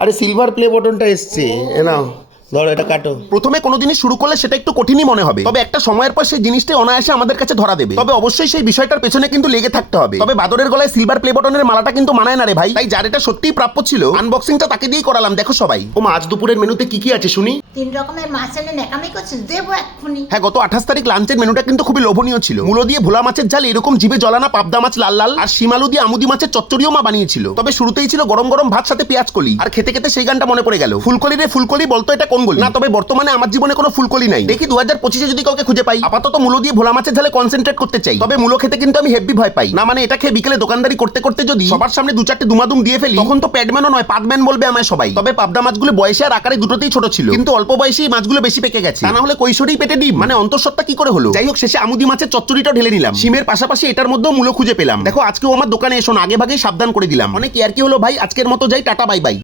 আরে silver play বটনটা এসছে, এ নাও ধরো, এটা কাটো। প্রথমে কোনো জিনিস শুরু করলে সেটা একটু কঠিনই মনে হবে, তবে একটা সময়ের পর সেই জিনিসটা অনায়াসে আমাদের কাছে ধরা দেবে। তবে অবশ্যই সেই বিষয়টার পেছনে কিন্তু লেগে থাকতে হবে। তবে বাদরের গলায় সিলভার প্লে বটনের মালাটা কিন্তু মানায় না রে ভাই, তাই যার এটা সত্যিই প্রাপ্য ছিল আনবক্সিংটা তাকে দিয়েই করালাম। দেখো সবাই। ও মা, আজ দুপুরের মেনুতে কি কি আছে শুনি? 3 রকমের মাছ এনে নেকামি করছিস, দেবো এক্ষুনি। হ্যাঁ, গত 28 তারিখ লাঞ্চের মেনুটা কিন্তু খুবই লোভনীয় ছিল। মূলো দিয়ে ভোলা মাছের ঝাল, এরকম জিভে জলানা পাবদা মাছ লাল লাল, আর শিমালু দিয়ে আমুদি মাছের চচ্চড়িও মা বানিয়েছিল। তবে শুরুতেই ছিল গরম গরম ভাত সাথে পেঁয়াজ কলি, আর খেতে খেতে সেই গানটা মনে পড়ে গেল, ফুলকলি রে ফুলকলি বলতো এটা কোন গলি। না, তবে বর্তমানে আমার জীবনে কোনো ফুলকলি নাই। দেখি 2025-এ যদি কাউকে খুঁজে পাই। আপাতত মূলো দিয়ে ভোলা মাছের ঝালে কনসেন্ট্রেট করতে চাই। তবে মূলো খেতে কিন্তু আমি হেভি ভয় পাই। না মানে এটা খেয়ে বিকেলে দোকানদারি করতে করতে যদি সবার সামনে 2-4টে দুমাদুম দিয়ে ফেলি, তখন তো প্যাডম্যানও নয় পাদম্যান বলবে আমায় সবাই। তবে পাবদা মাছগুলো বয়সে আর আকারে দুটোতেই ছোট ছিল, কিন্তু অল্প বয়সেই মাছগুলো বেশি পেকে গেছে। তা না হলে কৈশোরেই পেটে ডিম, মানে অন্তঃসত্ত্বা কি করে হলো। যাই হোক, শেষে আমুদি মাছের চচ্চড়িটা ঢেলে নিলাম। শিমের পাশাপাশি এটার মধ্যেও মূলো খুঁজে পেলাম। দেখো, আজকেও আমার দোকানে এসো না, আগে ভাগেই সাবধান করে দিলাম। অনেক ইয়ার কি হলো ভাই, আজকের মতো যাই, টাটা বাই বাই।